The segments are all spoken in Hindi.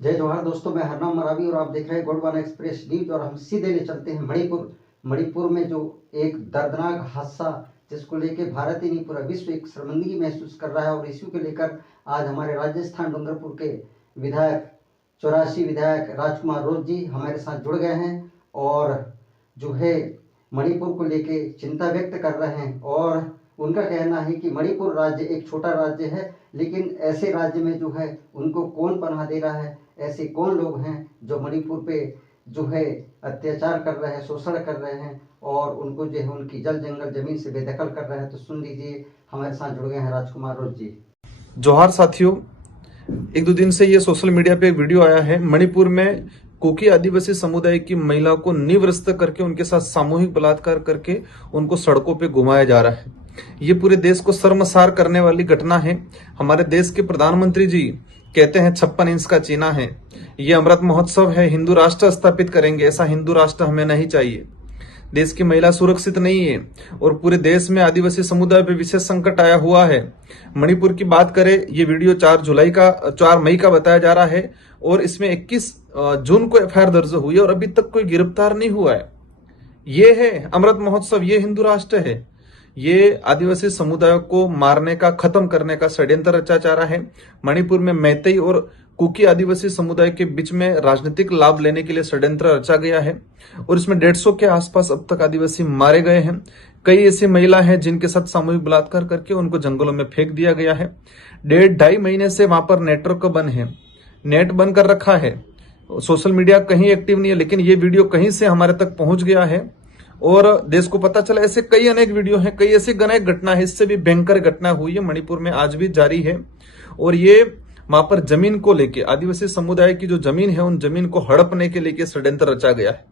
जय जवाहर दोस्तों, मैं हरनाम मरावी और आप देख रहे हैं गोंडवाना एक्सप्रेस न्यूज। और हम सीधे ले चलते हैं मणिपुर में जो एक दर्दनाक हादसा जिसको लेके भारत ही नहीं पूरा विश्व एक शर्मिंदगी महसूस कर रहा है। और इसी को लेकर आज हमारे राजस्थान डूंगरपुर के विधायक 84 विधायक राजकुमार रोज जी हमारे साथ जुड़ गए हैं और जो है मणिपुर को लेके चिंता व्यक्त कर रहे हैं। और उनका कहना है कि मणिपुर राज्य एक छोटा राज्य है, लेकिन ऐसे राज्य में जो है उनको कौन पनाह दे रहा है, ऐसे कौन लोग हैं जो मणिपुर पे जो है अत्याचार कर रहे हैं, शोषण कर रहे हैं और उनको जो है उनकी जल जंगल जमीन से बेदखल कर रहे हैं। तो सुन लीजिए, हमारे साथ जुड़ गए हैं राजकुमार रोज जी। जोहार साथियों, एक दो दिन से ये सोशल मीडिया पे एक वीडियो आया है। मणिपुर में कुकी आदिवासी समुदाय की महिला को निवृत्त करके उनके साथ सामूहिक बलात्कार करके उनको सड़कों पे घुमाया जा रहा है। ये पूरे देश को शर्मसार करने वाली घटना है। हमारे देश के प्रधानमंत्री जी कहते हैं 56 इंच का चीना है, ये अमृत महोत्सव है, हिंदू राष्ट्र स्थापित करेंगे। ऐसा हिंदू राष्ट्र हमें नहीं चाहिए। देश की महिला सुरक्षित नहीं है और पूरे देश में आदिवासी समुदाय पर विशेष संकट आया हुआ है। मणिपुर की बात करें, ये वीडियो 4 मई का बताया जा रहा है और इसमें 21 जून को एफआईआर दर्ज हुई है और अभी तक कोई गिरफ्तार नहीं हुआ है। ये है अमृत महोत्सव, ये हिंदू राष्ट्र है। ये आदिवासी समुदाय को मारने का, खत्म करने का षड्यंत्र रचा जा रहा है। मणिपुर में मैतेई और कुकी आदिवासी समुदाय के बीच में राजनीतिक लाभ लेने के लिए षड्यंत्र रचा गया है और इसमें 150 के आसपास अब तक आदिवासी मारे गए हैं। कई ऐसी महिला हैं जिनके साथ सामूहिक बलात्कार करके उनको जंगलों में फेंक दिया गया है। 1.5 महीने से वहां पर नेटवर्क बंद है, नेट बंद कर रखा है, सोशल मीडिया कहीं एक्टिव नहीं है। लेकिन ये वीडियो कहीं से हमारे तक पहुंच गया है और देश को पता चला। ऐसे कई अनेक वीडियो हैं, कई ऐसी अनेक घटना है, इससे भी भयंकर घटना हुई है मणिपुर में, आज भी जारी है। और ये वहां पर जमीन को लेके, आदिवासी समुदाय की जो जमीन है उन जमीन को हड़पने के लेके षड्यंत्र रचा गया है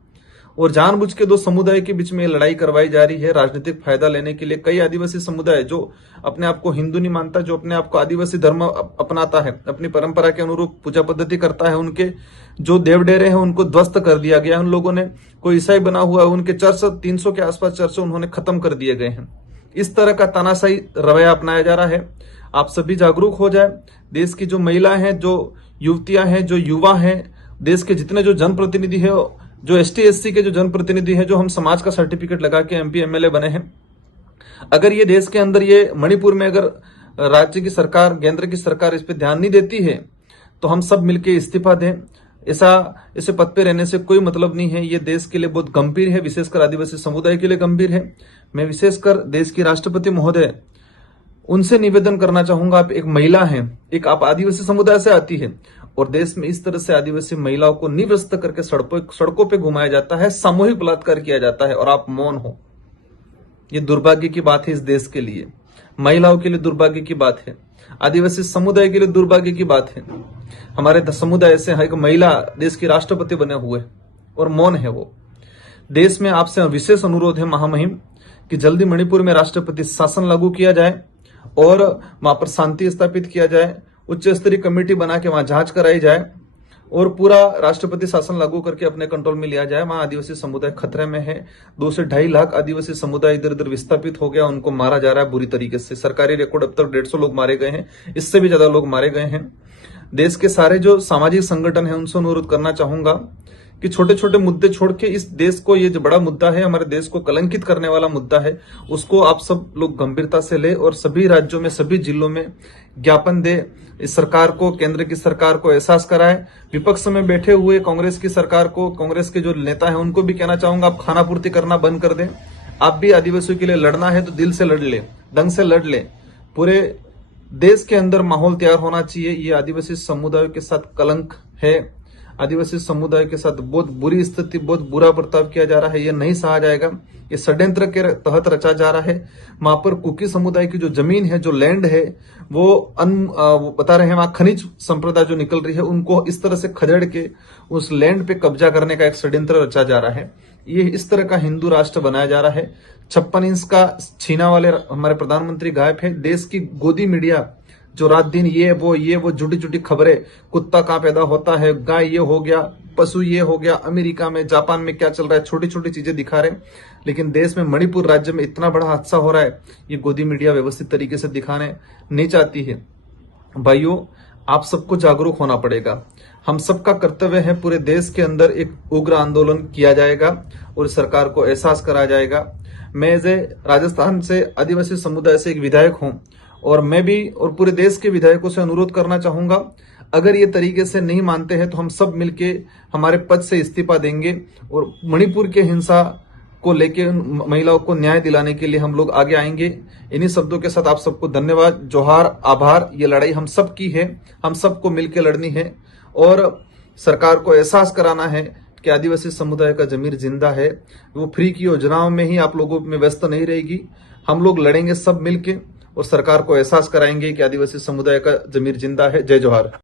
और जानबूझ के दो समुदाय के बीच में लड़ाई करवाई जा रही है राजनीतिक फायदा लेने के लिए। कई आदिवासी समुदाय जो अपने आप को हिंदू नहीं मानता, जो अपने आप को आदिवासी धर्म अपनाता है, अपनी परंपरा के अनुरूप पूजा पद्धति करता है, उनके जो देव डेरे हैं उनको ध्वस्त कर दिया गया। उन लोगों ने, कोई ईसाई बना हुआ है, उनके चर्च 300 के आसपास चर्च उन्होंने खत्म कर दिए गए हैं। इस तरह का तानाशाही रवैया अपनाया जा रहा है। आप सभी जागरूक हो जाए। देश की जो महिलाएं हैं, जो युवतियां हैं, जो युवा हैं, देश के जितने जो जनप्रतिनिधि है, जो एसटी एससी के जो जनप्रतिनिधि है, जो हम समाज का सर्टिफिकेट लगा के एमपी एमएलए बने हैं, अगर ये देश के अंदर, ये मणिपुर में अगर राज्य की सरकार, केंद्र की सरकार इस पे ध्यान नहीं देती है तो हम सब मिलकर इस्तीफा दें। इसे पद पे रहने से कोई मतलब नहीं है। ये देश के लिए बहुत गंभीर है, विशेषकर आदिवासी समुदाय के लिए गंभीर है। मैं विशेषकर देश की राष्ट्रपति महोदय उनसे निवेदन करना चाहूंगा, आप एक महिला हैं, एक आप आदिवासी समुदाय से आती है और देश में इस तरह से आदिवासी महिलाओं को निवृत्त करके सड़कों पे घुमाया जाता है, सामूहिक बलात्कार किया जाता है और आप मौन हो। ये दुर्भाग्य की बात है इस देश के लिए, महिलाओं के लिए दुर्भाग्य की बात है, आदिवासी समुदाय के लिए दुर्भाग्य की बात है। हमारे समुदाय से एक महिला देश की राष्ट्रपति बने हुए और मौन है वो। देश में आपसे विशेष अनुरोध है महामहिम कि जल्दी मणिपुर में राष्ट्रपति शासन लागू किया जाए और वहां पर शांति स्थापित किया जाए। उच्च स्तरीय कमेटी बना के वहां जांच कराई जाए और पूरा राष्ट्रपति शासन लागू करके अपने कंट्रोल में लिया जाए। वहां आदिवासी समुदाय खतरे में है। 2 से 2.5 लाख आदिवासी समुदाय इधर उधर विस्थापित हो गया, उनको मारा जा रहा है बुरी तरीके से। सरकारी रिकॉर्ड अब तक 150 लोग मारे गए हैं, इससे भी ज्यादा लोग मारे गए हैं। देश के सारे जो सामाजिक संगठन है उनसे अनुरोध करना चाहूंगा कि छोटे छोटे मुद्दे छोड़ के इस देश को, ये जो बड़ा मुद्दा है, हमारे देश को कलंकित करने वाला मुद्दा है, उसको आप सब लोग गंभीरता से ले और सभी राज्यों में, सभी जिलों में ज्ञापन दे। इस सरकार को, केंद्र की सरकार को एहसास कराए। विपक्ष में बैठे हुए कांग्रेस की सरकार को, कांग्रेस के जो नेता है उनको भी कहना चाहूंगा, आप खाना पूर्ति करना बंद कर दें। आप भी आदिवासियों के लिए लड़ना है तो दिल से लड़ ले, ढंग से लड़ ले। पूरे देश के अंदर माहौल तैयार होना चाहिए। ये आदिवासी समुदायों के साथ कलंक है, आदिवासी समुदाय के साथ बहुत बुरी स्थिति, बहुत बुरा बर्ताव किया जा रहा है। ये नहीं सहा जाएगा। ये षड्यंत्र के तहत रचा जा रहा है। वहां पर कुकी समुदाय की जो जमीन है, जो लैंड है, वो बता रहे हैं वहां खनिज संपदा जो निकल रही है, उनको इस तरह से खदेड़ के उस लैंड पे कब्जा करने का एक षड्यंत्र रचा जा रहा है। ये इस तरह का हिंदू राष्ट्र बनाया जा रहा है। 56 इंच का छीना वाले हमारे प्रधानमंत्री गायब है। देश की गोदी मीडिया जो रात दिन ये वो झूठी झूठी खबरें, कुत्ता कहाँ पैदा होता है, गाय ये हो गया, पशु ये हो गया, अमेरिका में, जापान में क्या चल रहा है, छोटी छोटी चीजें दिखा रहे हैं। लेकिन देश में, मणिपुर राज्य में इतना बड़ा हादसा हो रहा है, ये गोदी मीडिया व्यवस्थित तरीके से दिखाने नहीं चाहती है। भाइयों, आप सबको जागरूक होना पड़ेगा। हम सबका कर्तव्य है, पूरे देश के अंदर एक उग्र आंदोलन किया जाएगा और सरकार को एहसास कराया जाएगा। मैं एज ए राजस्थान से आदिवासी समुदाय से एक विधायक हूं और मैं भी और पूरे देश के विधायकों से अनुरोध करना चाहूंगा, अगर ये तरीके से नहीं मानते हैं तो हम सब मिलके हमारे पद से इस्तीफा देंगे और मणिपुर के हिंसा को लेके महिलाओं को न्याय दिलाने के लिए हम लोग आगे आएंगे। इन्हीं शब्दों के साथ आप सबको धन्यवाद, जोहार, आभार। ये लड़ाई हम सब की है, हम सबको मिलकर लड़नी है और सरकार को एहसास कराना है कि आदिवासी समुदाय का जमीर जिंदा है। वो फ्री की योजनाओं में ही आप लोगों में व्यस्त नहीं रहेगी। हम लोग लड़ेंगे सब मिलके और सरकार को एहसास कराएंगे कि आदिवासी समुदाय का जमीर जिंदा है। जय जोहार।